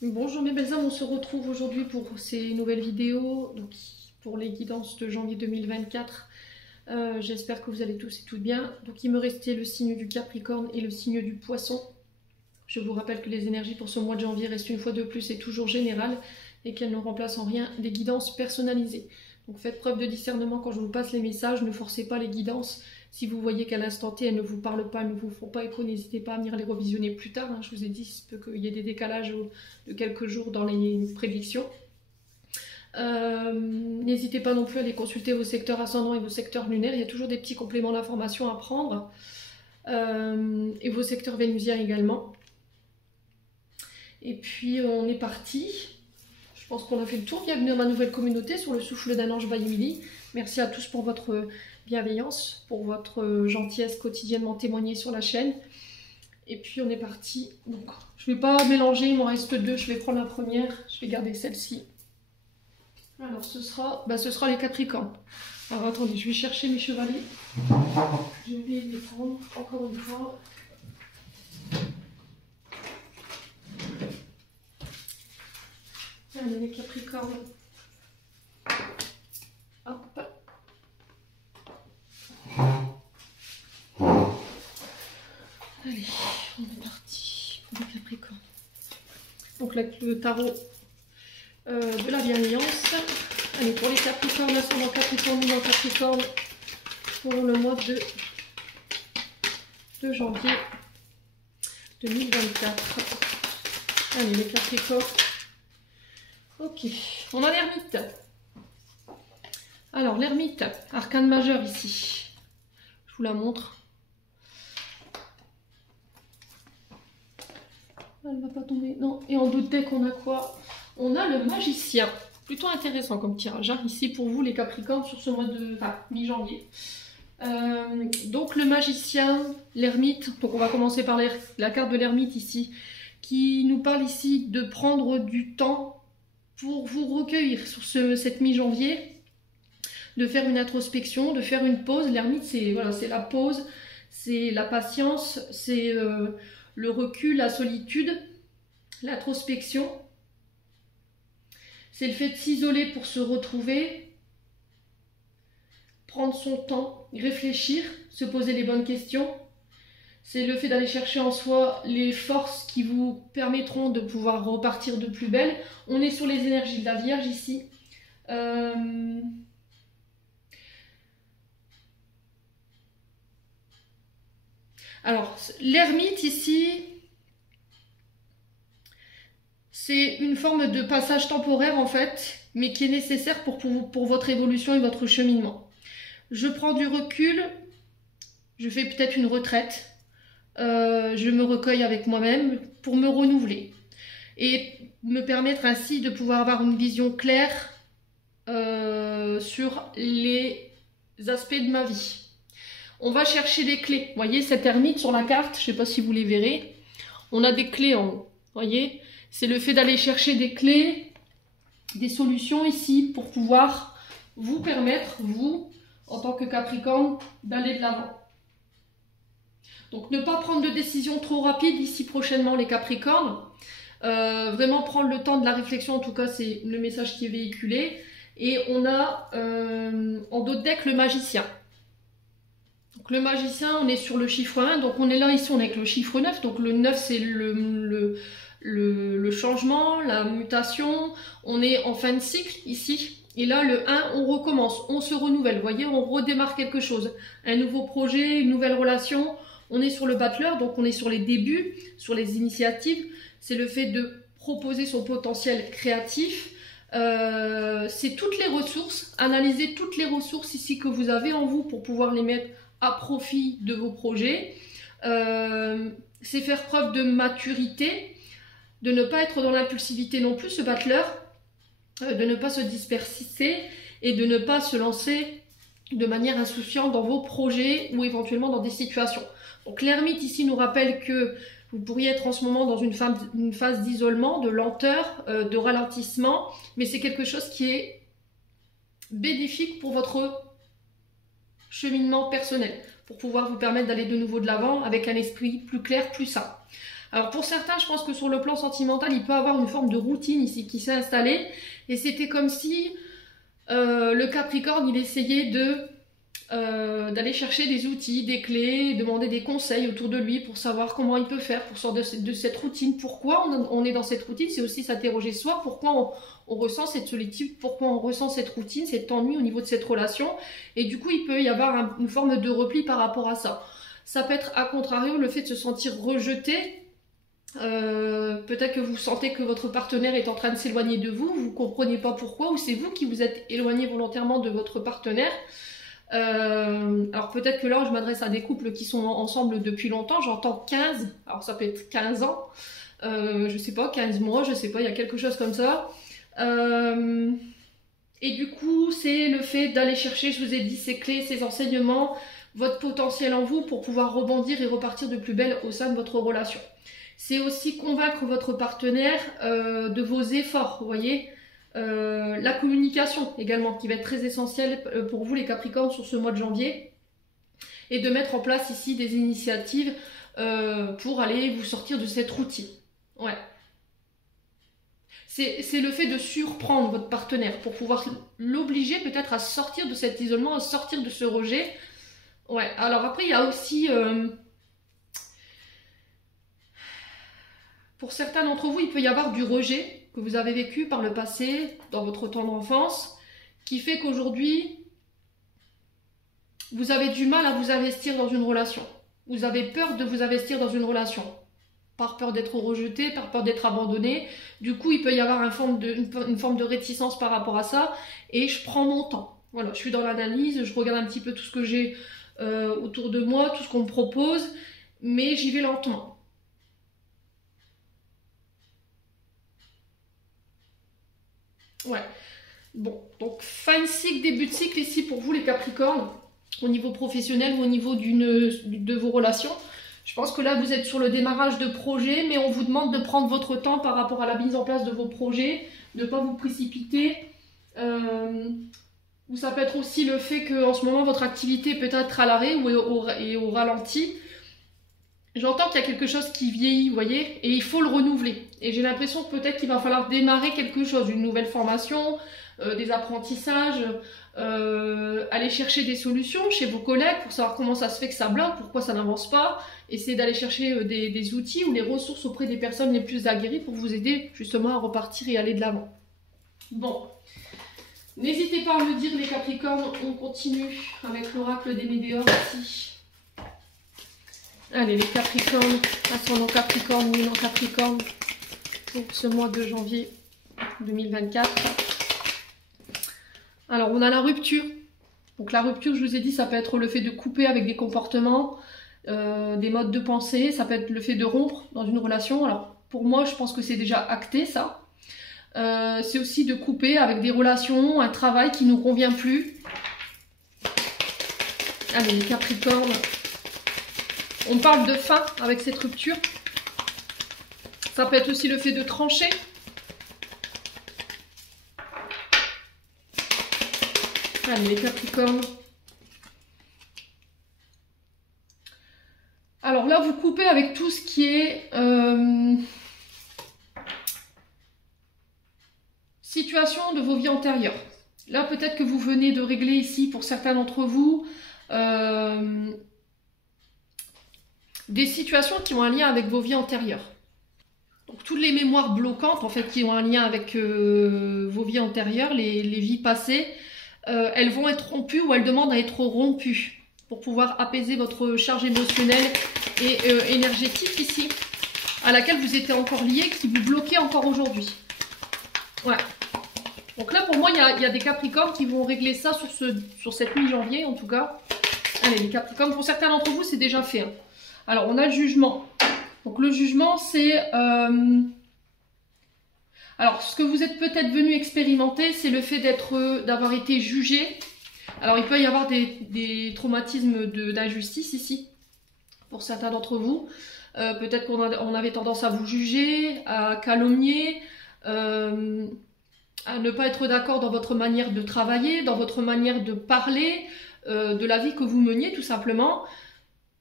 Bonjour mes belles âmes, on se retrouve aujourd'hui pour ces nouvelles vidéos, donc pour les guidances de janvier 2024. J'espère que vous allez tous et toutes bien. Donc il me restait le signe du Capricorne et le signe du Poisson. Je vous rappelle que les énergies pour ce mois de janvier restent une fois de plus et toujours générales et qu'elles ne remplacent en rien des guidances personnalisées. Donc faites preuve de discernement quand je vous passe les messages, ne forcez pas les guidances. Si vous voyez qu'à l'instant T, elles ne vous parlent pas, elles ne vous font pas écho, n'hésitez pas à venir les revisionner plus tard. Je vous ai dit, il se peut qu'il y ait des décalages de quelques jours dans les prédictions. N'hésitez pas non plus à aller consulter vos secteurs ascendants et vos secteurs lunaires. Il y a toujours des petits compléments d'informations à prendre. Et vos secteurs vénusiens également. Et puis on est parti. Je pense qu'on a fait le tour. Bienvenue dans ma nouvelle communauté sur le souffle d'un ange by Emily. Merci à tous pour votre bienveillance, pour votre gentillesse quotidiennement témoignée sur la chaîne. Et puis on est parti. Donc je ne vais pas mélanger, il m'en reste deux. Je vais prendre la première, je vais garder celle-ci. Alors ce sera les Capricornes. Alors attendez, je vais chercher mes chevaliers. Je vais les prendre encore une fois. Allez les Capricornes. Hop. Allez, on est parti pour les Capricornes. Donc là, le tarot de la bienveillance. Allez, pour les Capricornes, ascendant Capricorne, lunaire Capricorne, pour le mois de janvier 2024. Allez, les Capricornes. Ok, on a l'ermite. Alors, l'ermite, arcane majeur ici. Je vous la montre. Elle va pas tomber. Non, et en doute deck, on a quoi? On a le magicien. Plutôt intéressant comme tirage. Ici, pour vous, les Capricornes, sur ce mois de... Enfin, mi-janvier. Donc, le magicien, l'ermite. Donc, on va commencer par la carte de l'ermite ici, qui nous parle ici de prendre du temps pour vous recueillir sur cette mi-janvier, de faire une introspection, de faire une pause. L'ermite, c'est voilà, c'est la pause, c'est la patience, c'est le recul, la solitude, l'introspection. C'est le fait de s'isoler pour se retrouver, prendre son temps, réfléchir, se poser les bonnes questions. C'est le fait d'aller chercher en soi les forces qui vous permettront de pouvoir repartir de plus belle. On est sur les énergies de la Vierge ici. Alors, l'ermite ici, c'est une forme de passage temporaire en fait, mais qui est nécessaire pour votre évolution et votre cheminement. Je prends du recul, je fais peut-être une retraite. Je me recueille avec moi-même pour me renouveler et me permettre ainsi de pouvoir avoir une vision claire sur les aspects de ma vie. On va chercher des clés. Vous voyez cette ermite sur la carte, je ne sais pas si vous les verrez. On a des clés en haut. Vous voyez, c'est le fait d'aller chercher des clés, des solutions ici pour pouvoir vous permettre, vous, en tant que Capricorne, d'aller de l'avant. Donc ne pas prendre de décision trop rapide ici prochainement les Capricornes. Vraiment prendre le temps de la réflexion, en tout cas c'est le message qui est véhiculé. Et on a en dos de deck le magicien. Donc le magicien, on est sur le chiffre 1, donc on est là ici, on est avec le chiffre 9. Donc le 9 c'est le changement, la mutation. On est en fin de cycle ici. Et là le 1, on recommence, on se renouvelle. Vous voyez, on redémarre quelque chose. Un nouveau projet, une nouvelle relation. On est sur le battleur, donc on est sur les débuts, sur les initiatives. C'est le fait de proposer son potentiel créatif. C'est toutes les ressources, analyser toutes les ressources ici que vous avez en vous pour pouvoir les mettre à profit de vos projets. C'est faire preuve de maturité, de ne pas être dans l'impulsivité non plus, ce battleur, de ne pas se disperser et de ne pas se lancer de manière insouciante dans vos projets ou éventuellement dans des situations. Donc l'ermite ici nous rappelle que vous pourriez être en ce moment dans une phase d'isolement, de lenteur, de ralentissement, mais c'est quelque chose qui est bénéfique pour votre cheminement personnel, pour pouvoir vous permettre d'aller de nouveau de l'avant avec un esprit plus clair, plus sain. Alors pour certains, je pense que sur le plan sentimental, il peut avoir une forme de routine ici qui s'est installée. Et c'était comme si le Capricorne, il essayait d'aller chercher des outils, des clés, demander des conseils autour de lui pour savoir comment il peut faire pour sortir de cette routine. Pourquoi on est dans cette routine? C'est aussi s'interroger soi. Pourquoi on ressent cette solitude? Pourquoi on ressent cette routine, cet ennui au niveau de cette relation? Et du coup, il peut y avoir une forme de repli par rapport à ça. Ça peut être, à contrario, le fait de se sentir rejeté. Peut-être que vous sentez que votre partenaire est en train de s'éloigner de vous, vous ne comprenez pas pourquoi, ou c'est vous qui vous êtes éloigné volontairement de votre partenaire. Alors peut-être que là je m'adresse à des couples qui sont ensemble depuis longtemps, j'entends 15, alors ça peut être 15 ans, je sais pas, 15 mois, je sais pas, il y a quelque chose comme ça. Et du coup c'est le fait d'aller chercher, je vous ai dit, ces clés, ces enseignements, votre potentiel en vous pour pouvoir rebondir et repartir de plus belle au sein de votre relation. C'est aussi convaincre votre partenaire de vos efforts, vous voyez. La communication également, qui va être très essentielle pour vous les Capricornes sur ce mois de janvier. Et de mettre en place ici des initiatives pour aller vous sortir de cette routine. Ouais. C'est le fait de surprendre votre partenaire pour pouvoir l'obliger peut-être à sortir de cet isolement, à sortir de ce rejet. Ouais, alors après il y a aussi... pour certains d'entre vous, il peut y avoir du rejet que vous avez vécu par le passé, dans votre temps d'enfance, qui fait qu'aujourd'hui, vous avez du mal à vous investir dans une relation. Vous avez peur de vous investir dans une relation. Par peur d'être rejeté, par peur d'être abandonné. Du coup, il peut y avoir une forme de réticence par rapport à ça. Et je prends mon temps. Voilà, je suis dans l'analyse, je regarde un petit peu tout ce que j'ai autour de moi, tout ce qu'on me propose, mais j'y vais lentement. Ouais. Bon, donc fin de cycle, début de cycle ici pour vous les Capricornes, au niveau professionnel ou au niveau de vos relations. Je pense que là vous êtes sur le démarrage de projet, mais on vous demande de prendre votre temps par rapport à la mise en place de vos projets, de ne pas vous précipiter. Ou ça peut être aussi le fait qu'en ce moment votre activité peut être à l'arrêt ou au ralenti. J'entends qu'il y a quelque chose qui vieillit, vous voyez, et il faut le renouveler. Et j'ai l'impression que peut-être qu'il va falloir démarrer quelque chose, une nouvelle formation, des apprentissages, aller chercher des solutions chez vos collègues pour savoir comment ça se fait que ça bloque, pourquoi ça n'avance pas. Essayer d'aller chercher des outils ou des ressources auprès des personnes les plus aguerries pour vous aider justement à repartir et aller de l'avant. Bon, n'hésitez pas à me dire les Capricornes, on continue avec l'oracle des Météores ici. Allez, les Capricornes, ascendant Capricorne, luminant Capricorne, pour ce mois de janvier 2024. Alors, on a la rupture. Donc, la rupture, je vous ai dit, ça peut être le fait de couper avec des comportements, des modes de pensée. Ça peut être le fait de rompre dans une relation. Alors, pour moi, je pense que c'est déjà acté, ça. C'est aussi de couper avec des relations, un travail qui ne nous convient plus. Allez, les Capricornes. On parle de fin avec cette rupture. Ça peut être aussi le fait de trancher. Allez, les Capricornes. Alors là, vous coupez avec tout ce qui est situation de vos vies antérieures. Là, peut-être que vous venez de régler ici, pour certains d'entre vous, des situations qui ont un lien avec vos vies antérieures. Donc toutes les mémoires bloquantes en fait qui ont un lien avec vos vies antérieures, les vies passées, elles vont être rompues ou elles demandent à être rompues pour pouvoir apaiser votre charge émotionnelle et énergétique ici, à laquelle vous étiez encore lié, qui vous bloquait encore aujourd'hui. Ouais. Donc là pour moi il y a des Capricornes qui vont régler ça sur cette mi-janvier en tout cas. Allez les Capricornes, pour certains d'entre vous c'est déjà fait. Hein. Alors, on a le jugement. Donc, le jugement, c'est... Alors, ce que vous êtes peut-être venu expérimenter, c'est le fait d'avoir été jugé. Alors, il peut y avoir des traumatismes d'injustice ici, pour certains d'entre vous. Peut-être qu'on avait tendance à vous juger, à calomnier, à ne pas être d'accord dans votre manière de travailler, dans votre manière de parler, de la vie que vous meniez, tout simplement.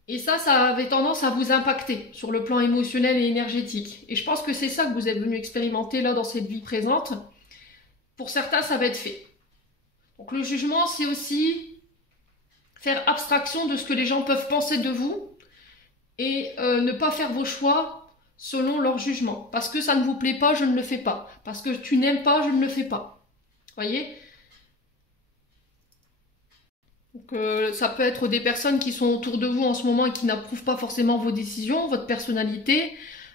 Et ça avait tendance à vous impacter sur le plan émotionnel et énergétique. Et je pense que c'est ça que vous êtes venu expérimenter là dans cette vie présente. Pour certains, ça va être fait. Donc le jugement, c'est aussi faire abstraction de ce que les gens peuvent penser de vous et ne pas faire vos choix selon leur jugement. Parce que ça ne vous plaît pas, je ne le fais pas. Parce que tu n'aimes pas, je ne le fais pas. Voyez ? Donc, ça peut être des personnes qui sont autour de vous en ce moment et qui n'approuvent pas forcément vos décisions, votre personnalité.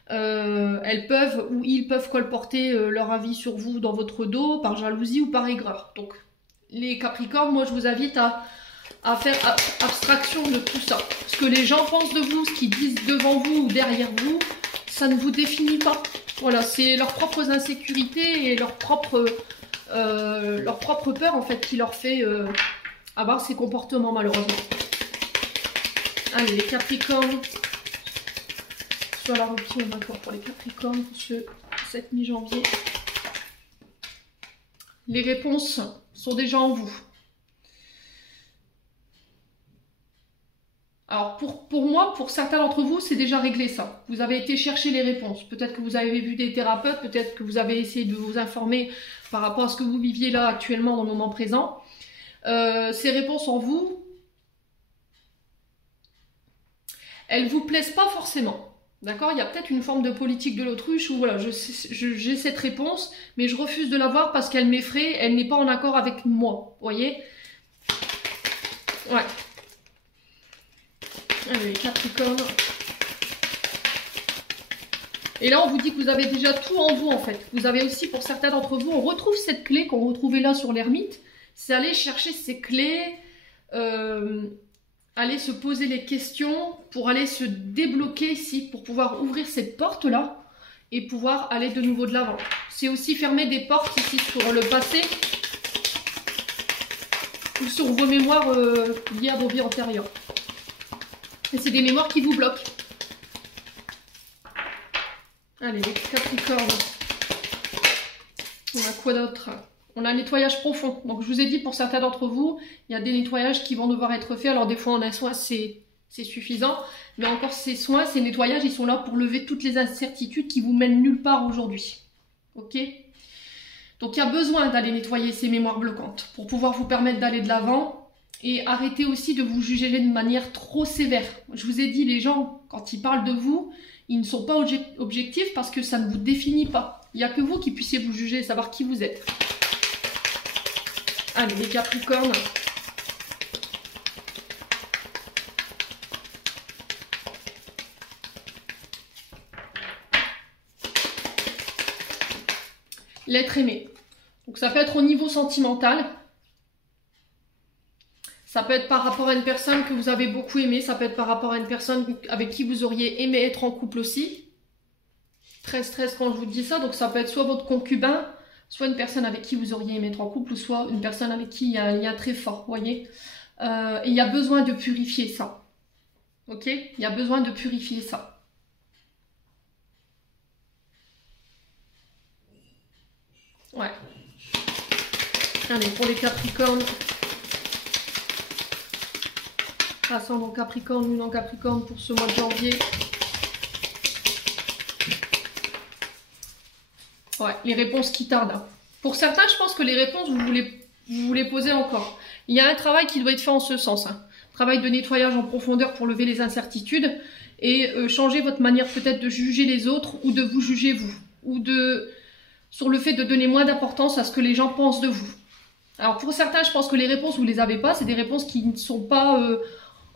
Elles peuvent ou ils peuvent colporter leur avis sur vous dans votre dos par jalousie ou par aigreur. Donc les Capricornes, moi je vous invite à faire abstraction de tout ça. Ce que les gens pensent de vous, ce qu'ils disent devant vous ou derrière vous, ça ne vous définit pas. Voilà, c'est leurs propres insécurités et leur propre peur en fait qui leur fait avoir ces comportements malheureusement. Allez, les Capricornes. Sur la rupture d'accord pour les Capricornes pour ce 7 mi-janvier. Les réponses sont déjà en vous. Alors pour moi, pour certains d'entre vous, c'est déjà réglé ça. Vous avez été chercher les réponses. Peut-être que vous avez vu des thérapeutes, peut-être que vous avez essayé de vous informer par rapport à ce que vous viviez là actuellement dans le moment présent. Ces réponses en vous, elles vous plaisent pas forcément. D'accord? Il y a peut-être une forme de politique de l'autruche où voilà, j'ai cette réponse, mais je refuse de l'avoir parce qu'elle m'effraie, elle n'est pas en accord avec moi. Vous voyez? Ouais. Allez, Capricorne. Et là, on vous dit que vous avez déjà tout en vous, en fait. Vous avez aussi, pour certains d'entre vous, on retrouve cette clé qu'on retrouvait là sur l'ermite. C'est aller chercher ces clés, aller se poser les questions pour aller se débloquer ici, pour pouvoir ouvrir cette porte-là et pouvoir aller de nouveau de l'avant. C'est aussi fermer des portes ici sur le passé ou sur vos mémoires liées à vos vies antérieures. Et c'est des mémoires qui vous bloquent. Allez, les Capricornes. On a quoi d'autre ? On a un nettoyage profond. Donc, je vous ai dit, pour certains d'entre vous, il y a des nettoyages qui vont devoir être faits. Alors, des fois, en un soin, c'est suffisant. Mais encore, ces soins, ces nettoyages, ils sont là pour lever toutes les incertitudes qui vous mènent nulle part aujourd'hui. Ok ? Donc, il y a besoin d'aller nettoyer ces mémoires bloquantes pour pouvoir vous permettre d'aller de l'avant et arrêter aussi de vous juger de manière trop sévère. Je vous ai dit, les gens, quand ils parlent de vous, ils ne sont pas objectifs parce que ça ne vous définit pas. Il n'y a que vous qui puissiez vous juger et savoir qui vous êtes. Allez, les Capricornes. L'être aimé. Donc ça peut être au niveau sentimental. Ça peut être par rapport à une personne que vous avez beaucoup aimée. Ça peut être par rapport à une personne avec qui vous auriez aimé être en couple aussi. Très stress quand je vous dis ça. Donc ça peut être soit votre concubin, soit une personne avec qui vous auriez aimé être en couple, ou soit une personne avec qui il y a un lien très fort, vous voyez. Et il y a besoin de purifier ça. Ok? Il y a besoin de purifier ça. Ouais. Allez, pour les Capricornes. Ascendant Capricorne, lune en Capricorne pour ce mois de janvier. Ouais, les réponses qui tardent. Pour certains, je pense que les réponses, vous les posez encore. Il y a un travail qui doit être fait en ce sens. Travail de nettoyage en profondeur pour lever les incertitudes et changer votre manière peut-être de juger les autres ou de vous juger vous. Ou sur le fait de donner moins d'importance à ce que les gens pensent de vous. Alors pour certains, je pense que les réponses, vous ne les avez pas. C'est des réponses qui ne sont pas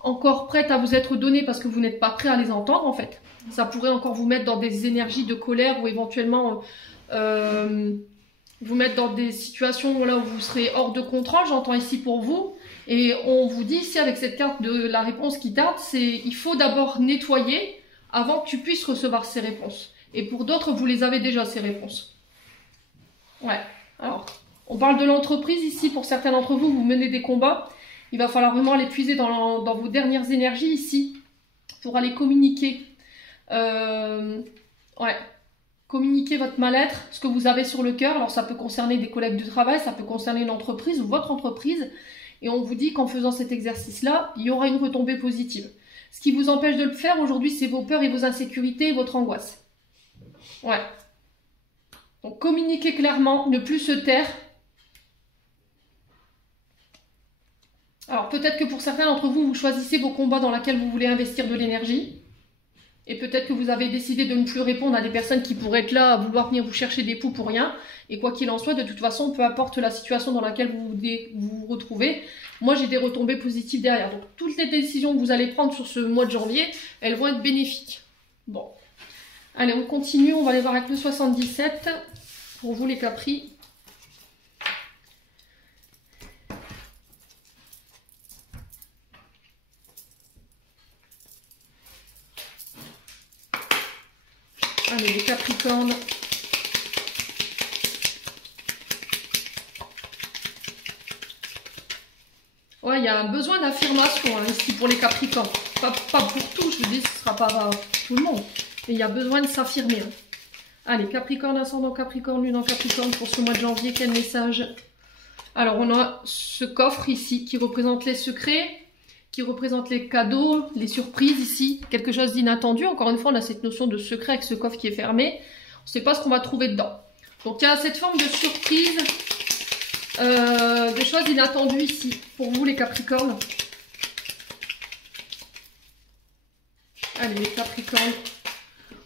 encore prêtes à vous être données parce que vous n'êtes pas prêt à les entendre en fait. Ça pourrait encore vous mettre dans des énergies de colère ou éventuellement vous mettre dans des situations là où vous serez hors de contrôle, j'entends ici pour vous. Et on vous dit ici avec cette carte de la réponse qui tarde, c'est il faut d'abord nettoyer avant que tu puisses recevoir ces réponses. Et pour d'autres, vous les avez déjà ces réponses. Ouais, alors, on parle de l'entreprise ici, pour certains d'entre vous, vous menez des combats. Il va falloir vraiment les puiser dans vos dernières énergies ici, pour aller communiquer. Ouais. Communiquer votre mal-être, ce que vous avez sur le cœur. Alors ça peut concerner des collègues de travail, ça peut concerner une entreprise ou votre entreprise. Et on vous dit qu'en faisant cet exercice-là, il y aura une retombée positive. Ce qui vous empêche de le faire aujourd'hui, c'est vos peurs et vos insécurités et votre angoisse. Ouais. Donc communiquer clairement, ne plus se taire. Alors peut-être que pour certains d'entre vous, vous choisissez vos combats dans lesquels vous voulez investir de l'énergie. Et peut-être que vous avez décidé de ne plus répondre à des personnes qui pourraient être là à vouloir venir vous chercher des poux pour rien. Et quoi qu'il en soit, de toute façon, peu importe la situation dans laquelle vous vous retrouvez, moi j'ai des retombées positives derrière. Donc toutes les décisions que vous allez prendre sur ce mois de janvier, elles vont être bénéfiques. Bon. Allez, on continue, on va aller voir avec le 77. Pour vous les Capris. Allez, les Capricornes. Ouais, il y a un besoin d'affirmation ici pour les Capricornes. Pas pour tout, je vous dis, ce ne sera pas pour tout le monde. Mais il y a besoin de s'affirmer. Allez, Capricorne, ascendant Capricorne, lune en Capricorne pour ce mois de janvier. Quel message? Alors, on a ce coffre ici qui représente les secrets, qui représente les cadeaux, les surprises ici. Quelque chose d'inattendu. Encore une fois, on a cette notion de secret avec ce coffre qui est fermé. On ne sait pas ce qu'on va trouver dedans. Donc, il y a cette forme de surprise, des choses inattendues ici pour vous, les Capricornes. Allez, les Capricornes.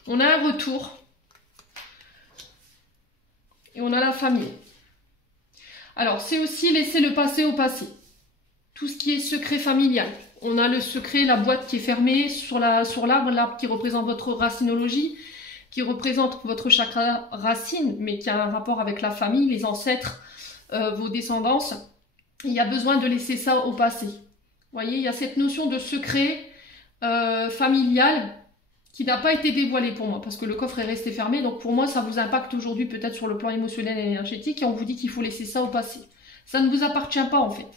On a un retour. Et on a la famille. Alors, c'est aussi laisser le passé au passé. Tout ce qui est secret familial. On a le secret, la boîte qui est fermée sur l'arbre qui représente votre racinologie, qui représente votre chakra racine, mais qui a un rapport avec la famille, les ancêtres, vos descendances. Il y a besoin de laisser ça au passé. Vous voyez, il y a cette notion de secret familial qui n'a pas été dévoilé pour moi, parce que le coffre est resté fermé, donc pour moi ça vous impacte aujourd'hui peut-être sur le plan émotionnel et énergétique, et on vous dit qu'il faut laisser ça au passé. Ça ne vous appartient pas en fait.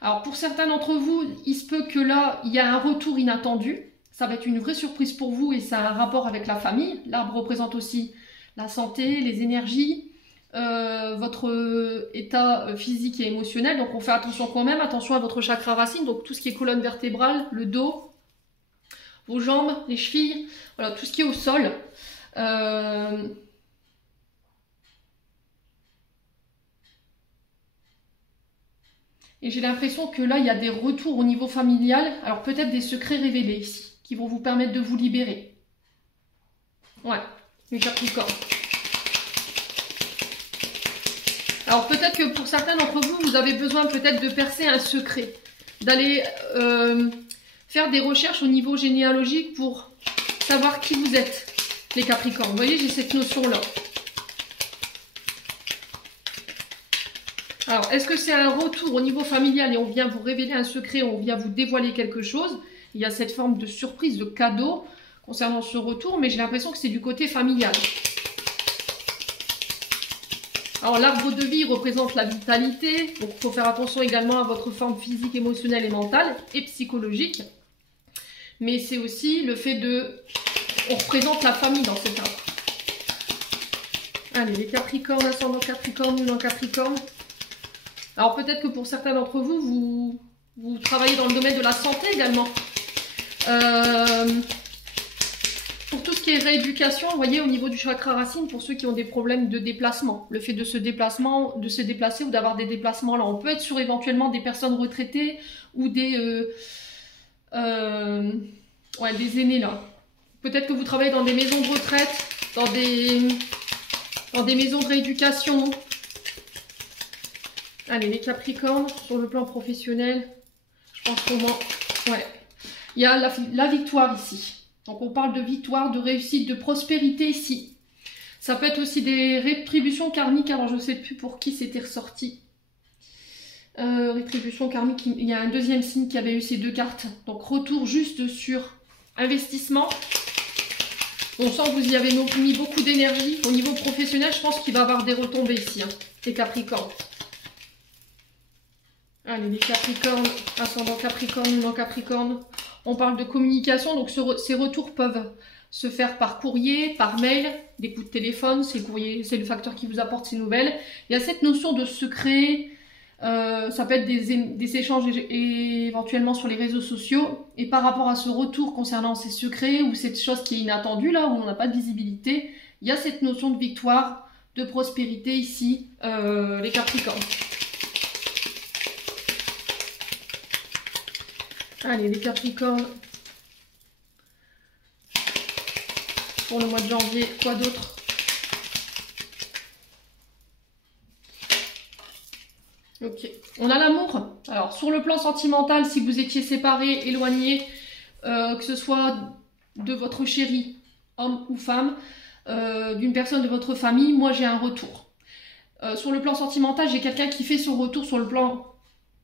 Alors pour certains d'entre vous, il se peut que là, il y a un retour inattendu, ça va être une vraie surprise pour vous, et ça a un rapport avec la famille. L'arbre représente aussi la santé, les énergies, votre état physique et émotionnel, donc on fait attention quand même, attention à votre chakra racine, donc tout ce qui est colonne vertébrale, le dos, vos jambes, les chevilles, voilà, tout ce qui est au sol. Et j'ai l'impression que là, il y a des retours au niveau familial, alors peut-être des secrets révélés ici, qui vont vous permettre de vous libérer. Ouais, les Capricornes. Alors peut-être que pour certains d'entre vous, vous avez besoin peut-être de percer un secret, d'aller faire des recherches au niveau généalogique pour savoir qui vous êtes, les Capricornes. Vous voyez, j'ai cette notion-là. Alors, est-ce que c'est un retour au niveau familial et on vient vous révéler un secret, on vient vous dévoiler quelque chose? Il y a cette forme de surprise, de cadeau concernant ce retour, mais j'ai l'impression que c'est du côté familial. Alors l'arbre de vie représente la vitalité, donc il faut faire attention également à votre forme physique, émotionnelle et mentale et psychologique. Mais c'est aussi le fait de... On représente la famille dans cet arbre. Allez, les Capricornes, ascendant Capricorne, lune en Capricorne. Alors peut-être que pour certains d'entre vous, vous travaillez dans le domaine de la santé également. Pour tout ce qui est rééducation, vous voyez, au niveau du chakra racine, pour ceux qui ont des problèmes de déplacement, le fait de se déplacer ou d'avoir des déplacements là, on peut être sur éventuellement des personnes retraitées ou des aînés là. Peut-être que vous travaillez dans des maisons de retraite, dans des maisons de rééducation. Allez, les Capricornes, sur le plan professionnel, je pense qu'au moins, ouais, il y a la victoire ici. Donc on parle de victoire, de réussite, de prospérité ici. Ça peut être aussi des rétributions karmiques, alors je ne sais plus pour qui c'était ressorti. Rétribution karmique, il y a un deuxième signe qui avait eu ces deux cartes. Donc retour juste sur investissement. On sent que vous y avez mis beaucoup d'énergie. Au niveau professionnel, je pense qu'il va y avoir des retombées ici, hein, les Capricornes. Allez, les Capricornes, ascendant Capricorne, lune en Capricorne. On parle de communication, donc ces retours peuvent se faire par courrier, par mail, des coups de téléphone, c'est le facteur qui vous apporte ces nouvelles. Il y a cette notion de secret, Ça peut être des échanges éventuellement sur les réseaux sociaux. Et par rapport à ce retour concernant ces secrets ou cette chose qui est inattendue, là où on n'a pas de visibilité, il y a cette notion de victoire, de prospérité ici, les Capricornes. Allez, les Capricornes. Pour le mois de janvier, quoi d'autre? Ok, on a l'amour. Alors, sur le plan sentimental, si vous étiez séparés, éloignés, que ce soit de votre chéri, homme ou femme, d'une personne de votre famille, moi j'ai un retour. Sur le plan sentimental, j'ai quelqu'un qui fait son retour sur le plan...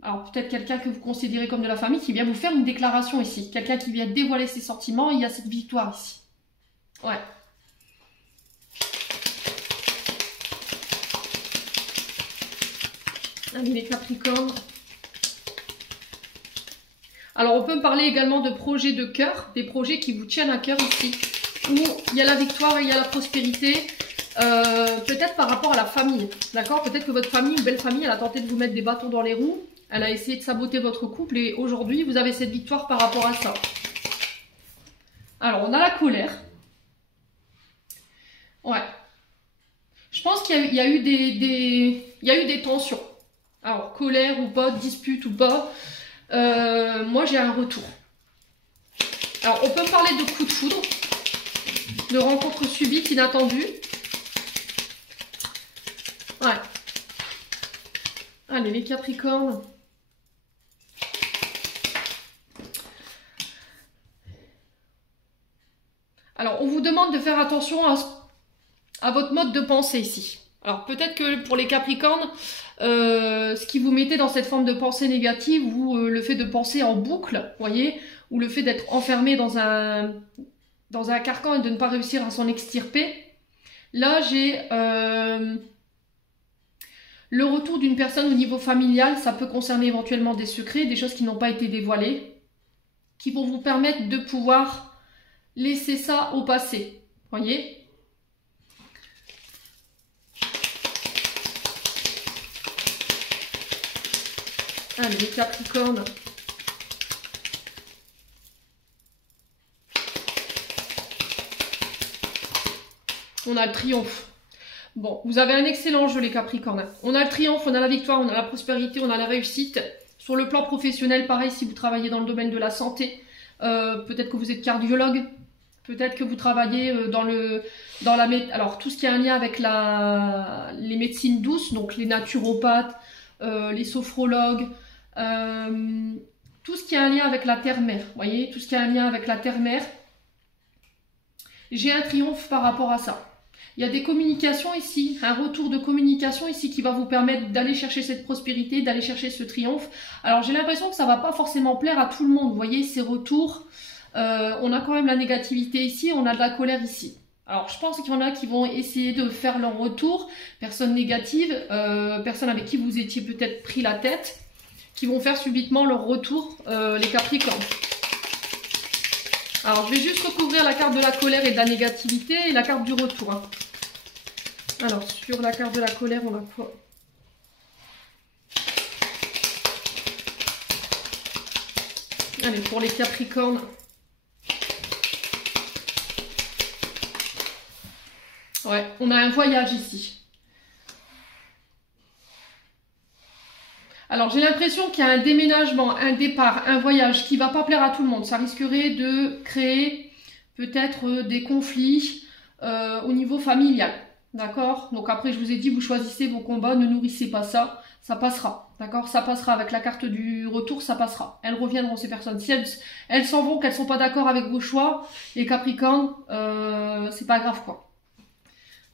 Alors, peut-être quelqu'un que vous considérez comme de la famille qui vient vous faire une déclaration ici. Quelqu'un qui vient dévoiler ses sentiments, il y a cette victoire ici. Ouais. Allez, les Capricornes. Alors, on peut parler également de projets de cœur, des projets qui vous tiennent à cœur ici, où il y a la victoire et il y a la prospérité, peut-être par rapport à la famille, d'accord? Peut-être que votre famille, une belle famille, elle a tenté de vous mettre des bâtons dans les roues, elle a essayé de saboter votre couple et aujourd'hui, vous avez cette victoire par rapport à ça. Alors, on a la colère. Ouais. Je pense qu'il y a eu des tensions. Alors, colère ou pas, dispute ou pas, moi j'ai un retour. Alors, on peut parler de coup de foudre, de rencontre subite, inattendue. Ouais. Allez, les Capricornes. Alors, on vous demande de faire attention à votre mode de pensée ici. Alors, peut-être que pour les Capricornes, ce qui vous mettait dans cette forme de pensée négative ou le fait de penser en boucle, voyez, ou le fait d'être enfermé dans un carcan et de ne pas réussir à s'en extirper. Là, j'ai le retour d'une personne au niveau familial. Ça peut concerner éventuellement des secrets, des choses qui n'ont pas été dévoilées, qui vont vous permettre de pouvoir laisser ça au passé, voyez. Allez, les Capricornes. On a le triomphe. Bon, vous avez un excellent jeu, les Capricornes. On a le triomphe, on a la victoire, on a la prospérité, on a la réussite. Sur le plan professionnel, pareil, si vous travaillez dans le domaine de la santé, peut-être que vous êtes cardiologue, peut-être que vous travaillez alors tout ce qui a un lien avec les médecines douces, donc les naturopathes, les sophrologues, tout ce qui a un lien avec la terre-mère, voyez, tout ce qui a un lien avec la terre-mère. J'ai un triomphe par rapport à ça. Il y a des communications ici, un retour de communication ici qui va vous permettre d'aller chercher cette prospérité, d'aller chercher ce triomphe. Alors j'ai l'impression que ça ne va pas forcément plaire à tout le monde, vous voyez, ces retours. On a quand même la négativité ici, on a de la colère ici. Alors je pense qu'il y en a qui vont essayer de faire leur retour, personnes négatives, personnes avec qui vous étiez peut-être pris la tête, qui vont faire subitement leur retour, les Capricornes. Alors je vais juste recouvrir la carte de la colère et de la négativité et la carte du retour. Hein. Alors sur la carte de la colère, on a quoi? Allez, pour les Capricornes. Ouais, on a un voyage ici. Alors j'ai l'impression qu'il y a un déménagement, un départ, un voyage qui ne va pas plaire à tout le monde. Ça risquerait de créer peut-être des conflits au niveau familial. D'accord? Donc après je vous ai dit, vous choisissez vos combats, ne nourrissez pas ça. Ça passera. D'accord? Ça passera avec la carte du retour, ça passera. Elles reviendront ces personnes. Si elles s'en vont, qu'elles ne sont pas d'accord avec vos choix, les Capricornes, c'est pas grave quoi.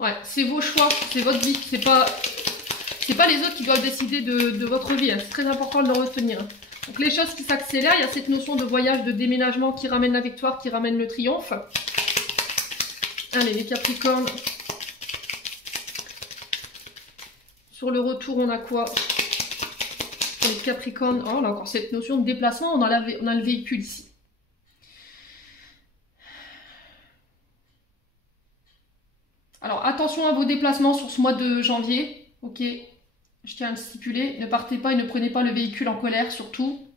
Ouais, c'est vos choix, c'est votre vie, c'est pas les autres qui doivent décider de votre vie, hein. C'est très important de le retenir. Donc les choses qui s'accélèrent, il y a cette notion de voyage, de déménagement qui ramène la victoire, qui ramène le triomphe. Allez, les Capricornes. Sur le retour, on a quoi? Les Capricornes, oh, on a encore cette notion de déplacement, on a le véhicule ici. Alors attention à vos déplacements sur ce mois de janvier, ok. Je tiens à le stipuler. Ne partez pas et ne prenez pas le véhicule en colère, surtout.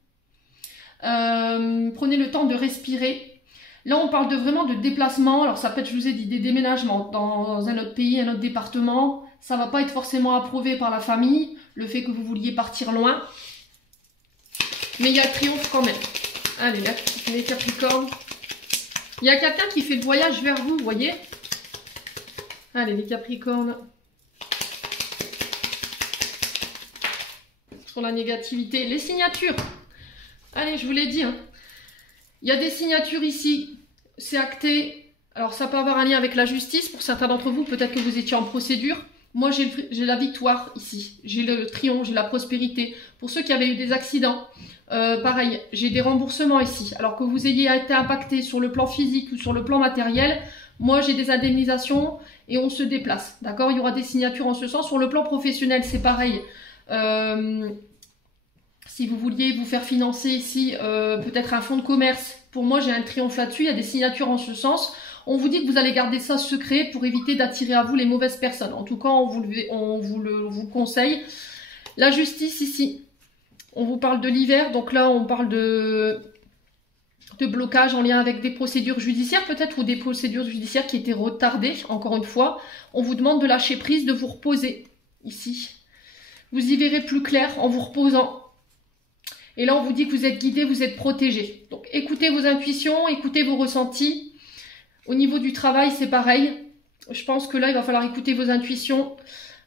Prenez le temps de respirer. Là, on parle vraiment de déplacement. Alors, ça peut être, je vous ai dit, des déménagements dans un autre pays, un autre département. Ça va pas être forcément approuvé par la famille, le fait que vous vouliez partir loin. Mais il y a le triomphe quand même. Allez, là, les Capricornes. Il y a quelqu'un qui fait le voyage vers vous, vous voyez? Allez, les Capricornes. Sur la négativité, les signatures. Allez, je vous l'ai dit. Hein. Il y a des signatures ici. C'est acté. Alors, ça peut avoir un lien avec la justice. Pour certains d'entre vous, peut-être que vous étiez en procédure. Moi, j'ai la victoire ici. J'ai le triomphe, j'ai la prospérité. Pour ceux qui avaient eu des accidents, pareil, j'ai des remboursements ici. Alors que vous ayez été impacté sur le plan physique ou sur le plan matériel, moi, j'ai des indemnisations et on se déplace. D'accord? Il y aura des signatures en ce sens. Sur le plan professionnel, c'est pareil. Si vous vouliez vous faire financer ici, peut-être un fonds de commerce, pour moi, j'ai un triomphe là-dessus. Il y a des signatures en ce sens. On vous dit que vous allez garder ça secret pour éviter d'attirer à vous les mauvaises personnes. En tout cas, on vous le conseille. La justice ici, on vous parle de l'hiver. Donc là, on parle de blocage en lien avec des procédures judiciaires peut-être ou des procédures judiciaires qui étaient retardées. Encore une fois, on vous demande de lâcher prise, de vous reposer ici. Vous y verrez plus clair en vous reposant. Et là, on vous dit que vous êtes guidé, vous êtes protégé. Donc, écoutez vos intuitions, écoutez vos ressentis. Au niveau du travail, c'est pareil. Je pense que là, il va falloir écouter vos intuitions.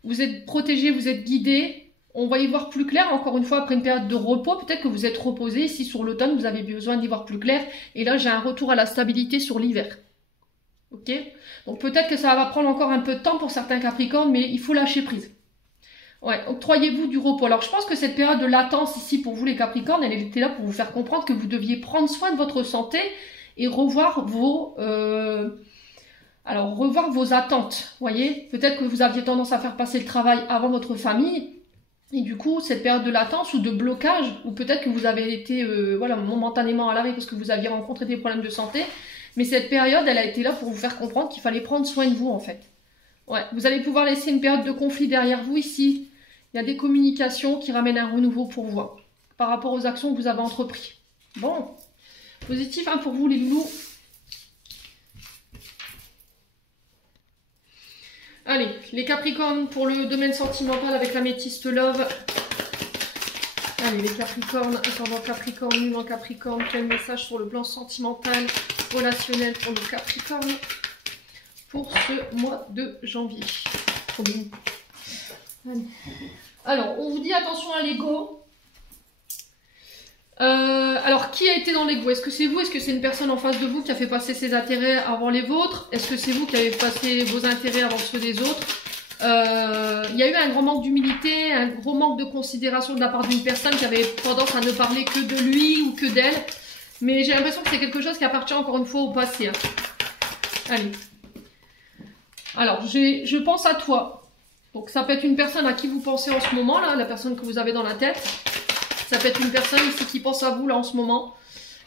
Vous êtes protégé, vous êtes guidé. On va y voir plus clair, encore une fois, après une période de repos. Peut-être que vous êtes reposé. Ici, sur l'automne, vous avez besoin d'y voir plus clair. Et là, j'ai un retour à la stabilité sur l'hiver. Ok? Donc, peut-être que ça va prendre encore un peu de temps pour certains Capricornes, mais il faut lâcher prise. Ouais, octroyez-vous du repos. Alors, je pense que cette période de latence ici, pour vous les Capricornes, elle était là pour vous faire comprendre que vous deviez prendre soin de votre santé et revoir vos attentes. Voyez, peut-être que vous aviez tendance à faire passer le travail avant votre famille. Et du coup, cette période de latence ou de blocage, ou peut-être que vous avez été momentanément à l'arrêt parce que vous aviez rencontré des problèmes de santé. Mais cette période, elle a été là pour vous faire comprendre qu'il fallait prendre soin de vous, en fait. Ouais, vous allez pouvoir laisser une période de conflit derrière vous ici. Il y a des communications qui ramènent un renouveau pour vous, hein, par rapport aux actions que vous avez entreprises. Bon, positif hein, pour vous les loulous. Allez, les Capricornes pour le domaine sentimental avec l'améthyste love. Allez, les Capricornes, ascendant Capricorne, lune en Capricorne, quel message sur le plan sentimental, relationnel pour les Capricornes pour ce mois de janvier. Allez. Alors, on vous dit attention à l'ego. Alors, qui a été dans l'ego? Est-ce que c'est vous? Est-ce que c'est une personne en face de vous qui a fait passer ses intérêts avant les vôtres? Est-ce que c'est vous qui avez passé vos intérêts avant ceux des autres? Il y a eu un grand manque d'humilité, un gros manque de considération de la part d'une personne qui avait tendance à ne parler que de lui ou que d'elle. Mais j'ai l'impression que c'est quelque chose qui appartient encore une fois au passé. Hein. Allez. Alors, je pense à toi. Donc, ça peut être une personne à qui vous pensez en ce moment, là, la personne que vous avez dans la tête. Ça peut être une personne ici qui pense à vous, là, en ce moment,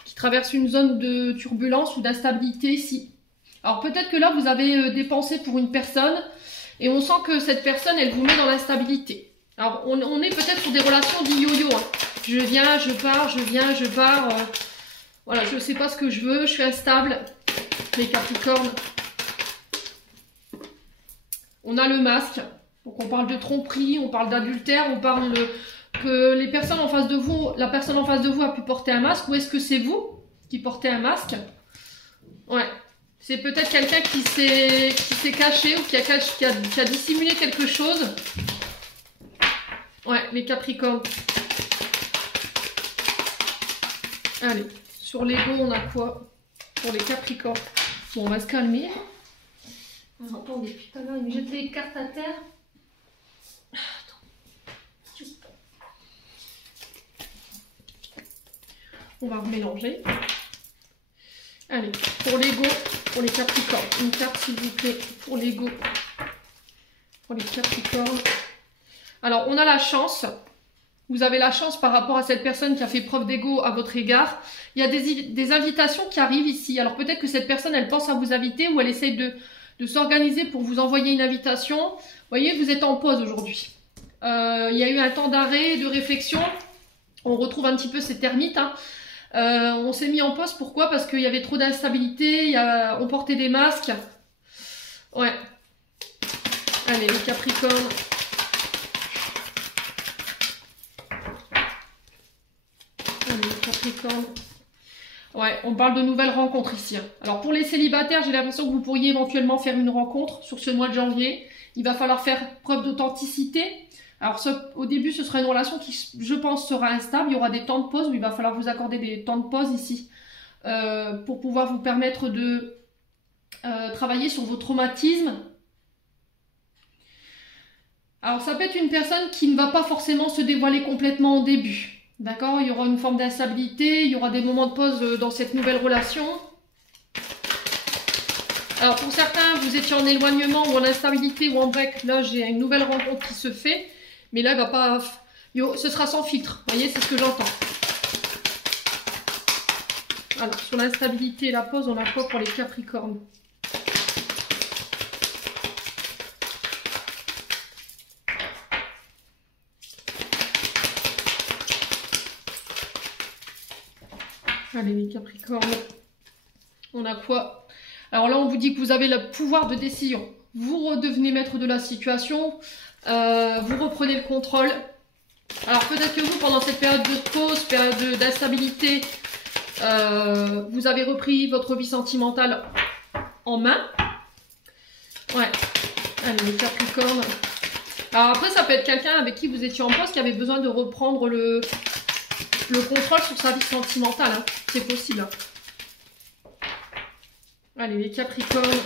qui traverse une zone de turbulence ou d'instabilité ici. Alors, peut-être que là, vous avez des pensées pour une personne et on sent que cette personne, elle vous met dans l'instabilité. Alors, on est peut-être sur des relations d'yo-yo. Hein. Je viens, je pars, je viens, je pars. Voilà, je ne sais pas ce que je veux, je suis instable. Les Capricornes. On a le masque. Donc on parle de tromperie, on parle d'adultère, on parle que les personnes en face de vous, la personne en face de vous a pu porter un masque, ou est-ce que c'est vous qui portez un masque? Ouais, c'est peut-être quelqu'un qui s'est caché ou qui a dissimulé quelque chose. Ouais, les Capricornes. Allez, sur l'ego, on a quoi pour les Capricornes? Bon, on va se calmer. Alors, attendez, putain, il me jette les cartes à terre. On va remélanger. Allez, pour l'ego, pour les Capricornes. Une carte, s'il vous plaît, pour l'ego. Pour les Capricornes. Alors, on a la chance. Vous avez la chance par rapport à cette personne qui a fait preuve d'ego à votre égard. Il y a des invitations qui arrivent ici. Alors, peut-être que cette personne, elle pense à vous inviter ou elle essaye de s'organiser pour vous envoyer une invitation. Vous voyez, vous êtes en pause aujourd'hui. Il y a eu un temps d'arrêt, de réflexion. On retrouve un petit peu ces termites. Hein. On s'est mis en pause. Pourquoi? Parce qu'il y avait trop d'instabilité. On portait des masques. Ouais. Allez, les Capricornes. Allez, les Capricornes. Ouais, on parle de nouvelles rencontres ici. Hein. Alors pour les célibataires, j'ai l'impression que vous pourriez éventuellement faire une rencontre sur ce mois de janvier. Il va falloir faire preuve d'authenticité. Alors au début, ce sera une relation qui, je pense, sera instable. Il y aura des temps de pause où il va falloir vous accorder des temps de pause ici pour pouvoir vous permettre de travailler sur vos traumatismes. Alors ça peut être une personne qui ne va pas forcément se dévoiler complètement au début. D'accord, il y aura une forme d'instabilité, il y aura des moments de pause dans cette nouvelle relation. Alors pour certains, vous étiez en éloignement ou en instabilité ou en break. Là, j'ai une nouvelle rencontre qui se fait. Mais là, il va pas... ce sera sans filtre. Vous voyez, c'est ce que j'entends. Alors, sur l'instabilité et la pause, on a quoi pour les Capricornes? Allez, les Capricornes. On a quoi? Alors là, on vous dit que vous avez le pouvoir de décision. Vous redevenez maître de la situation. Vous reprenez le contrôle. Alors peut-être que vous, pendant cette période de pause, période d'instabilité, vous avez repris votre vie sentimentale en main. Ouais. Allez, les Capricornes. Alors après, ça peut être quelqu'un avec qui vous étiez en pause qui avait besoin de reprendre le contrôle sur sa vie sentimentale. Hein. C'est possible. Hein. Allez, les Capricornes.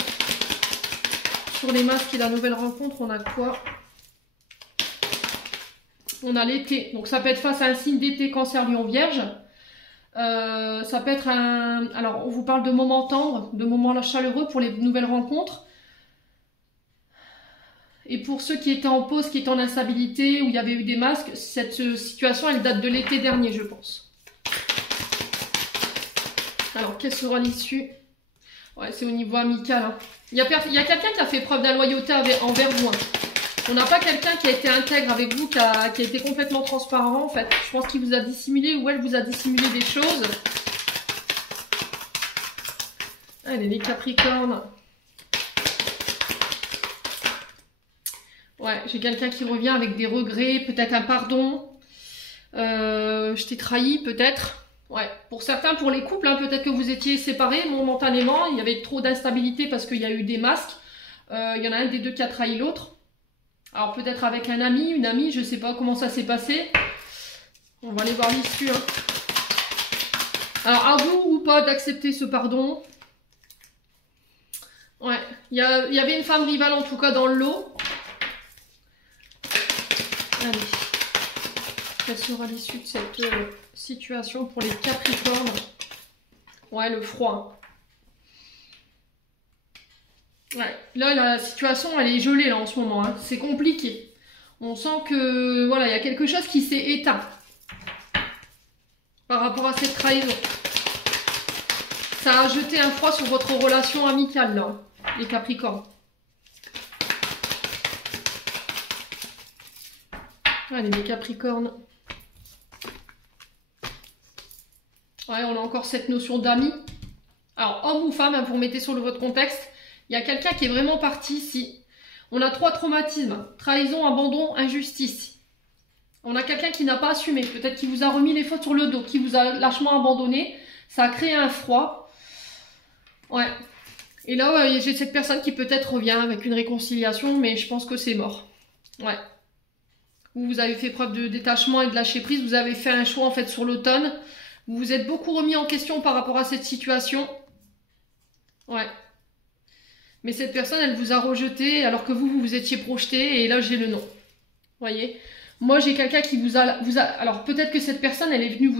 Sur les masques et la nouvelle rencontre, on a quoi? On a l'été. Donc ça peut être face à un signe d'été, Cancer, Lion, Vierge. Ça peut être un... Alors, on vous parle de moments tendres, de moments chaleureux pour les nouvelles rencontres. Et pour ceux qui étaient en pause, qui étaient en instabilité, où il y avait eu des masques, cette situation, elle date de l'été dernier, je pense. Alors, quelle sera l'issue? Ouais, c'est au niveau amical. Hein. Il y a quelqu'un qui a fait preuve d'inloyauté envers vous. Hein. On n'a pas quelqu'un qui a été intègre avec vous, qui a été complètement transparent, en fait. Je pense qu'il vous a dissimulé ou elle vous a dissimulé des choses. Allez, les Capricornes. Ouais, j'ai quelqu'un qui revient avec des regrets, peut-être un pardon. Je t'ai trahi, peut-être. Ouais, pour certains, pour les couples, hein, peut-être que vous étiez séparés momentanément. Il y avait trop d'instabilité parce qu'il y a eu des masques. Il y en a un des deux qui a trahi l'autre. Alors peut-être avec un ami, une amie, je ne sais pas comment ça s'est passé. On va aller voir l'issue. Hein. Alors à vous ou pas d'accepter ce pardon. Ouais, il y avait une femme rivale en tout cas dans le lot. Allez. Quelle sera l'issue de cette situation pour les Capricornes? Ouais, le froid. Ouais, là la situation elle est gelée là en ce moment, hein. C'est compliqué. On sent que voilà, il y a quelque chose qui s'est éteint par rapport à cette trahison. Ça a jeté un froid sur votre relation amicale là, les Capricornes. Allez, les Capricornes. Ouais, on a encore cette notion d'amis. Alors, homme ou femme, hein, vous remettez sur votre contexte. Il y a quelqu'un qui est vraiment parti ici. On a 3 traumatismes. Trahison, abandon, injustice. On a quelqu'un qui n'a pas assumé. Peut-être qui vous a remis les fautes sur le dos, qui vous a lâchement abandonné. Ça a créé un froid. Ouais. Et là, ouais, j'ai cette personne qui peut-être revient avec une réconciliation, mais je pense que c'est mort. Ouais. Vous avez fait preuve de détachement et de lâcher prise. Vous avez fait un choix en fait sur l'automne. Vous vous êtes beaucoup remis en question par rapport à cette situation. Ouais. Mais cette personne, elle vous a rejeté alors que vous vous étiez projeté. Et là, j'ai le nom. Vous voyez? Moi, j'ai quelqu'un qui vous a... Alors, peut-être que cette personne, elle est venue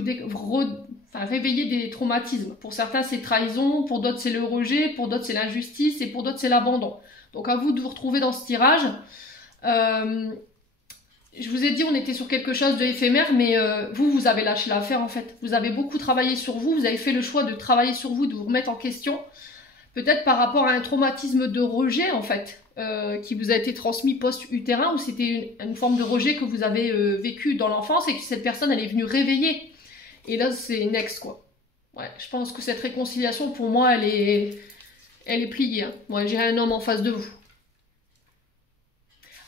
réveiller des traumatismes. Pour certains, c'est trahison. Pour d'autres, c'est le rejet. Pour d'autres, c'est l'injustice. Et pour d'autres, c'est l'abandon. Donc, à vous de vous retrouver dans ce tirage. Je vous ai dit, on était sur quelque chose d'éphémère, mais vous avez lâché l'affaire en fait. Vous avez beaucoup travaillé sur vous, vous avez fait le choix de travailler sur vous, de vous remettre en question. Peut-être par rapport à un traumatisme de rejet en fait. qui vous a été transmis post-utérin, ou c'était une forme de rejet que vous avez vécu dans l'enfance et que cette personne elle est venue réveiller. Et là c'est next quoi. Ouais, je pense que cette réconciliation pour moi elle est pliée. Hein. Moi j'ai un homme en face de vous.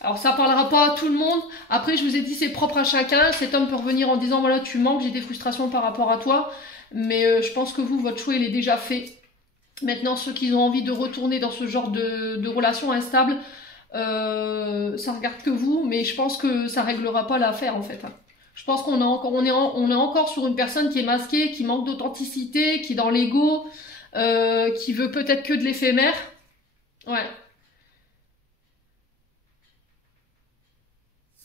Alors ça parlera pas à tout le monde. Après je vous ai dit c'est propre à chacun. Cet homme peut revenir en disant voilà tu manques, j'ai des frustrations par rapport à toi. Mais je pense que vous, votre choix il est déjà fait. Maintenant, ceux qui ont envie de retourner dans ce genre de relation instable, ça regarde que vous, mais je pense que ça réglera pas l'affaire en fait. Je pense qu'on est encore sur une personne qui est masquée, qui manque d'authenticité, qui est dans l'ego, qui veut peut-être que de l'éphémère. Ouais.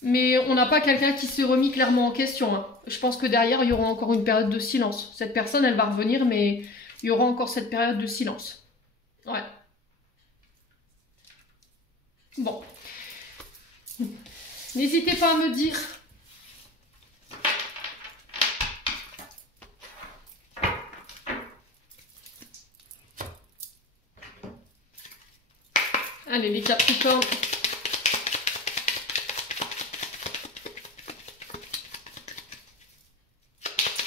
Mais on n'a pas quelqu'un qui s'est remis clairement en question. Hein. Je pense que derrière, il y aura encore une période de silence. Cette personne, elle va revenir, mais il y aura encore cette période de silence. Ouais. Bon. N'hésitez pas à me dire. Allez, les Capricornes.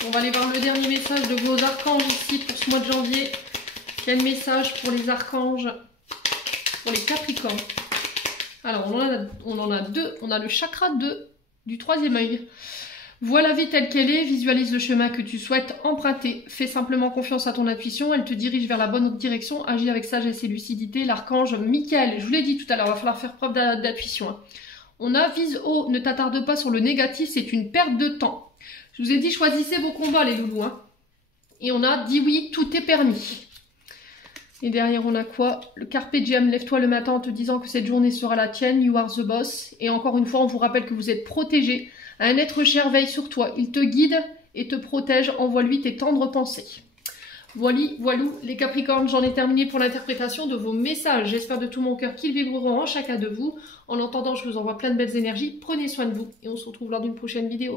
On va aller voir le dernier message de vos archanges ici pour ce mois de janvier. Quel message pour les archanges, pour les Capricornes? Alors, on en a deux. On a le chakra 2 du troisième œil. Vois la vie telle qu'elle est, visualise le chemin que tu souhaites emprunter. Fais simplement confiance à ton intuition, elle te dirige vers la bonne direction. Agis avec sagesse et lucidité. L'archange Michael, je vous l'ai dit tout à l'heure, il va falloir faire preuve d'intuition. Hein. On a vise haut, ne t'attarde pas sur le négatif, c'est une perte de temps. Je vous ai dit, choisissez vos combats, les loulous. Hein. Et on a dit oui, tout est permis. Et derrière, on a quoi? Le Carpe Diem, lève-toi le matin en te disant que cette journée sera la tienne. You are the boss. Et encore une fois, on vous rappelle que vous êtes protégé. Un être cher veille sur toi. Il te guide et te protège. Envoie-lui tes tendres pensées. Voilou, les Capricornes, j'en ai terminé pour l'interprétation de vos messages. J'espère de tout mon cœur qu'ils vibreront en chacun de vous. En attendant, je vous envoie plein de belles énergies. Prenez soin de vous et on se retrouve lors d'une prochaine vidéo.